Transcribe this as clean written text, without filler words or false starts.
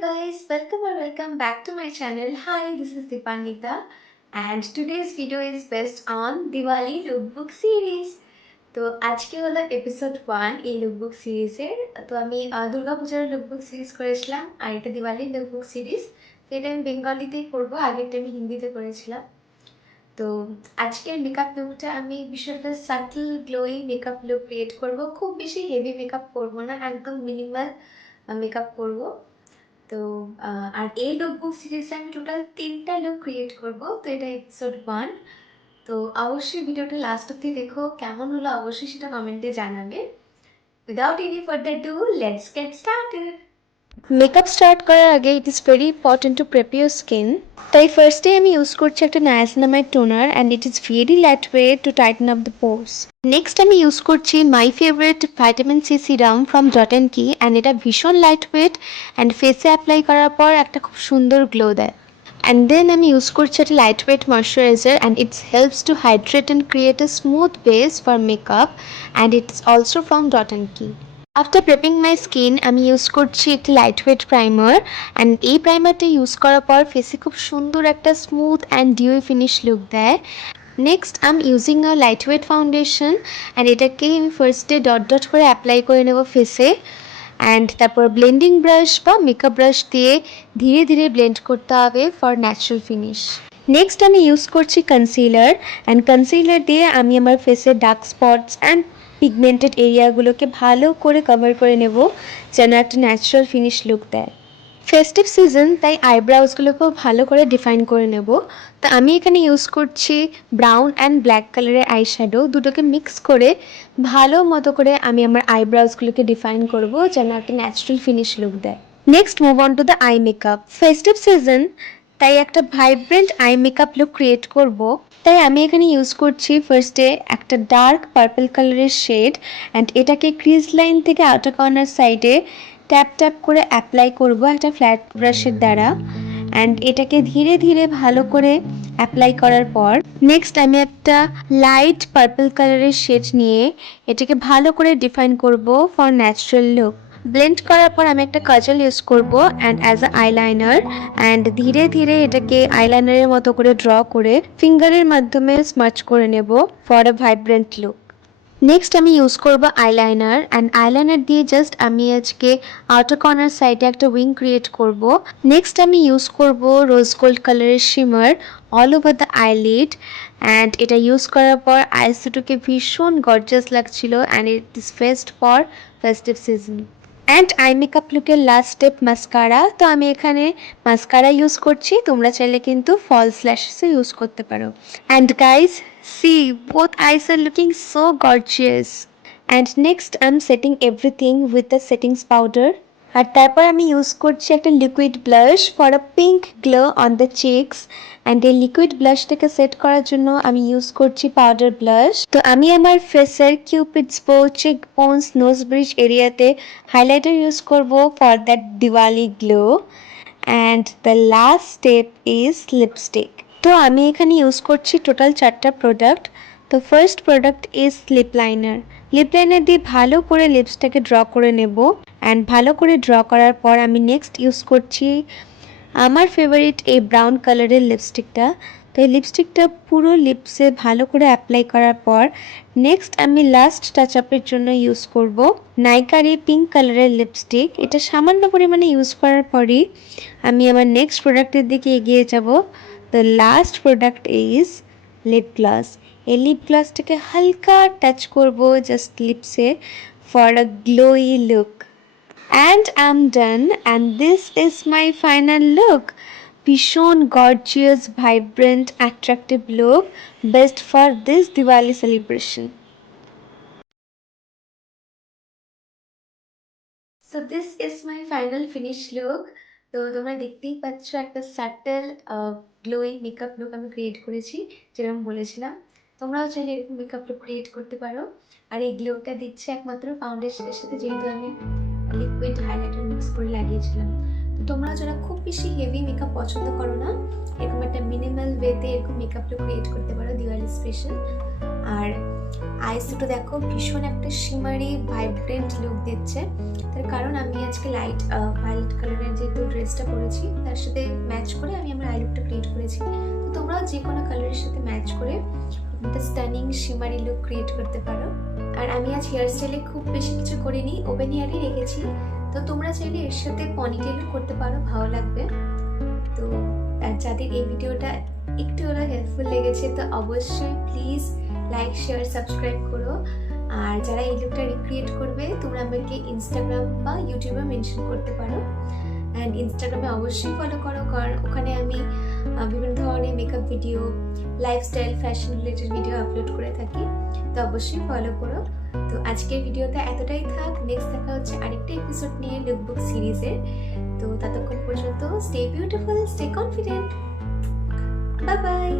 guys, welcome back to my channel. Hi, this is Dipangita and today's video is based on Diwali lookbook series. তো আজকে হলো episode 1 এই লুকবুক সিরিজের। তো আমি দুর্গাপূজার লুকবুক সিরিজ করেছিলাম আর এটা দিওয়ালির লুকবুক সিরিজ। তো এটা আমি বেঙ্গলিতেই করবো, আগেরটা আমি হিন্দিতে করেছিলাম। তো আজকের মেকআপ লুকটা আমি বিষয়টা subtle glowing makeup look create করবো। খুব বেশি হেভি মেকআপ করবো না, একদম মিনিমাল মেকআপ করবো। তো আর এই লুকবুক সিরিজে আমি টোটাল 3টা লুক ক্রিয়েট করব। তো এটা এপিসোড 1। তো অবশ্যই ভিডিওটা লাস্ট অবধি দেখো, কেমন হলো অবশ্যই সেটা কমেন্টে জানাবে। Without any further do, let's get started. Makeup start করার আগে it is very important to prep your skin. তাই ফার্স্টে আমি ইউজ করছি একটা niacinamide toner and it is very light weight to tighten up the pores. Next আমি use করছি my favourite vitamin C serum from Dot and Key, and এটা ভীষণ light weight and ফেসে অ্যাপ্লাই করার পর একটা খুব সুন্দর গ্লো দেয়। And then I'm use করছি একটা lightweight moisturizer and it helps to hydrate and create a smooth base for makeup, and it's also from Dot and Key. After prepping my skin আমি use করছি একটি lightweight primer, and এই প্রাইমারটা use করার পর ফেসে খুব সুন্দর একটা smooth and dewy finish look দেয়। Next I am using a lightweight foundation and এটাকে আমি ফার্স্টে ডট ডট করে অ্যাপ্লাই করে নেব ফেসে, অ্যান্ড তারপর ব্লেন্ডিং ব্রাশ বা মেকআপ ব্রাশ দিয়ে ধীরে ধীরে ব্লেন্ড করতে হবে ফর ন্যাচারাল ফিনিশ। নেক্সট আমি ইউজ করছি কনসিলার, অ্যান্ড কনসিলার দিয়ে আমি আমার ফেসের ডার্ক স্পটস অ্যান্ড পিগমেন্টেড এরিয়াগুলোকে ভালো করে কভার করে নেব যেন একটা ন্যাচারাল ফিনিশ লুক দেয়। ফেস্টিভ সিজন তাই আইব্রাউজগুলোকেও ভালো করে ডিফাইন করে নেব। তো আমি এখানে ইউজ করছি ব্রাউন অ্যান্ড ব্ল্যাক কালারের আই শ্যাডো, দুটোকে মিক্স করে ভালো মতো করে আমি আমার আইব্রাউজগুলোকে ডিফাইন করব যেন একটা ন্যাচারাল ফিনিশ লুক দেয়। Next move on to the eye makeup. Festive season তাই একটা vibrant eye makeup look create করব। তাই আমি এখানে ইউজ করছি ফার্স্টে একটা ডার্ক পার্পল কালারের শেড, অ্যান্ড এটাকে ক্রিজ লাইন থেকে আউটার কর্নার সাইডে ট্যাপ ট্যাপ করে অ্যাপ্লাই করব একটা ফ্ল্যাট ব্রাশের দ্বারা, অ্যান্ড এটাকে ধীরে ধীরে ভালো করে অ্যাপ্লাই করার পর নেক্সট আমি একটা লাইট পার্পল কালারের শেড নিয়ে এটাকে ভালো করে ডিফাইন করব ফর ন্যাচারাল লুক। ব্লেন্ড করার পর আমি একটা কাজল ইউজ করব and as a eyeliner, and ধীরে ধীরে এটাকে আইলাইনারের মতো করে ড্র করে ফিঙ্গারের মাধ্যমে স্মাচ করে নেব for a vibrant look. Next আমি ইউজ করব আইলাইনার, অ্যান্ড আইলাইনার দিয়ে জাস্ট আমি আজকে আউটার কর্নার সাইডে একটা উইং ক্রিয়েট করব। নেক্সট আমি ইউজ করব রোজ গোল্ড কালারের shimmer all over the eyelid, and এটা ইউজ করার পর আইস দুটোকে ভীষণ গর্জাস লাগছিল, and it is best for festive season. And eye makeup লুকের লাস্ট স্টেপ মাস্কারা। তো আমি এখানে মাস্কারা ইউজ করছি, তোমরা চাইলে কিন্তু ফলস ল্যাশেসও ইউজ করতে পারো। And guys, see, both eyes are looking so gorgeous. And next I'm setting everything with the settings powder. আর তারপর আমি ইউজ করছি একটা liquid blush for a pink glow on the Cheeks, and এই liquid ব্লাশটাকে set করার জন্য আমি use করছি powder blush. তো আমি আমার ফেসের Cupid's bow, cheek bones, nose bridge এরিয়াতে হাইলাইটার ইউজ করব for that Diwali glow. And the last step is lipstick. তো আমি এখানে ইউজ করছি টোটাল 4টা প্রোডাক্ট। তো first product is lip liner. Lip liner দিয়ে ভালো করে লিপসটাকে ড্র করে নেব, অ্যান্ড ভালো করে ড্র করার পর আমি নেক্সট ইউজ করছি আমার ফেভারিট এই ব্রাউন কালারের লিপস্টিকটা। তো এই লিপস্টিকটা পুরো লিপসে ভালো করে অ্যাপ্লাই করার পর নেক্সট আমি লাস্ট টাচ আপের জন্য ইউজ করব নাইকার এই পিঙ্ক কালারের লিপস্টিক। এটা সামান্য পরিমাণে ইউজ করার পরই আমি আমার নেক্সট প্রোডাক্টের দিকে এগিয়ে যাব। The last product is lip gloss. এই লিপ গ্লাসটাকে হালকা টাচ করব জাস্ট লিপসে for a glowy look. And I'm done, and this is my final look. ভীষণ gorgeous, vibrant, attractive look, best for this Diwali celebration. So this is my final finish look. তো তোমরা দেখতেই পাচ্ছ একটা সাটেল গ্লোয়িং মেকআপ লুক আমি create করেছি, যেরকম বলেছিলাম। তোমরাও চাইলে এরকম মেকআপ লুক ক্রিয়েট করতে পারো। আর এই গ্লোটা দিচ্ছে একমাত্র ফাউন্ডেশনের সাথে, যেহেতু আমি লিকুইড হাইলাইটার মিক্স করে লাগিয়েছিলাম। তো তোমরা যারা খুব বেশি হেভি মেকআপ পছন্দ করো না, এরকম একটা মিনিমাল ওয়েতে এরকম মেকআপ লুক ক্রিয়েট করতে পারো দিওয়ালি স্পেশাল। আর আইস দুটো দেখো ভীষণ একটা শিমারি ভাইব্রেন্ট লুক দিচ্ছে, তার কারণ আমি আজকে লাইট ভায়োলেট কালারের যেহেতু ড্রেসটা পরেছি তার সাথে ম্যাচ করে আমি আমার আই লুকটা ক্রিয়েট করেছি। তো তোমরাও যে কোনো কালারের সাথে ম্যাচ করে একটা স্টানিং শিমারি লুক ক্রিয়েট করতে পারো। আর আমি আজ হেয়ার স্টাইলে খুব বেশি কিছু করিনি, ওপেন হেয়ারই রেখেছি। তো তোমরা চাইলে এর সাথে পনিটেলও করতে পারো, ভালো লাগবে। তো আর যাদের এই ভিডিওটা একটু হলেও হেল্পফুল লেগেছে তো অবশ্যই প্লিজ লাইক শেয়ার সাবস্ক্রাইব করো। আর যারা এই লুকটা রিক্রিয়েট করবে তোমরা আমাকে ইনস্টাগ্রাম বা ইউটিউবে মেনশন করতে পারো। অ্যান্ড ইনস্টাগ্রামে অবশ্যই ফলো করো, কারণ ওখানে আমি বিভিন্ন ধরনের makeup video, lifestyle, fashion related video upload করে থাকি, তো অবশ্যই ফলো করো। তো আজকের ভিডিওটা এতটাই থাক, নেক্সট দেখা হচ্ছে আরেকটা এপিসোড নিয়ে লুকবুক সিরিজের। তো ততক্ষণ পর্যন্ত stay beautiful, stay confident, bye bye.